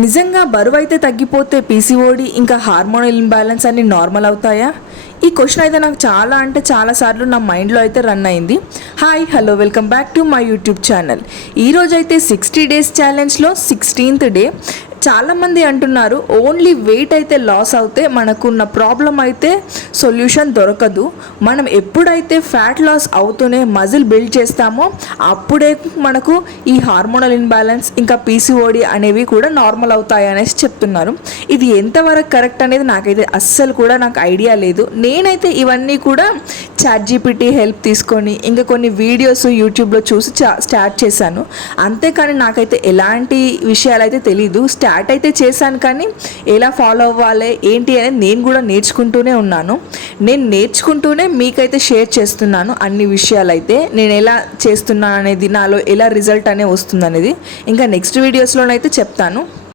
నిజంగా బరువు అయితే తగ్గిపోతే పీసీఓడి ఇంకా హార్మోనల్ ఇంబ్యాలెన్స్ అన్ని నార్మల్ అవుతాయా? ఈ క్వశ్చన్ అయితే నాకు చాలా అంటే చాలాసార్లు నా మైండ్లో అయితే రన్ అయింది. Hi hello welcome back to my YouTube channel. ఈరోజు అయితే 60 days ఛాలెంజ్లో 16th డే. చాలామంది అంటున్నారు ఓన్లీ వెయిట్ అయితే లాస్ అవుతే మనకున్న ప్రాబ్లం అయితే సొల్యూషన్ దొరకదు. మనం ఎప్పుడైతే ఫ్యాట్ లాస్ అవుతూనే మజిల్ బిల్డ్ చేస్తామో అప్పుడే మనకు ఈ హార్మోనల్ ఇన్బ్యాలెన్స్ ఇంకా పీసీఓడి అనేవి కూడా నార్మల్ అవుతాయి అనేసి చెప్తున్నారు. ఇది ఎంతవరకు కరెక్ట్ అనేది నాకైతే అస్సలు కూడా నాకు ఐడియా లేదు. నేనైతే ఇవన్నీ కూడా ChatGPT హెల్ప్ తీసుకొని ఇంకా కొన్ని వీడియోస్ యూట్యూబ్లో చూసి స్టార్ట్ చేశాను. అంతేకాని నాకైతే ఎలాంటి విషయాలు అయితే తెలీదు. స్టార్ట్ అయితే చేశాను కానీ ఎలా ఫాలో అవ్వాలి ఏంటి అనేది నేను కూడా నేర్చుకుంటూనే ఉన్నాను. నేను నేర్చుకుంటూనే మీకైతే షేర్ చేస్తున్నాను అన్ని విషయాలు. అయితే నేను ఎలా చేస్తున్నాను అనేది, నాలో ఎలా రిజల్ట్ అనేది వస్తుంది అనేది ఇంకా నెక్స్ట్ వీడియోస్లోనైతే చెప్తాను.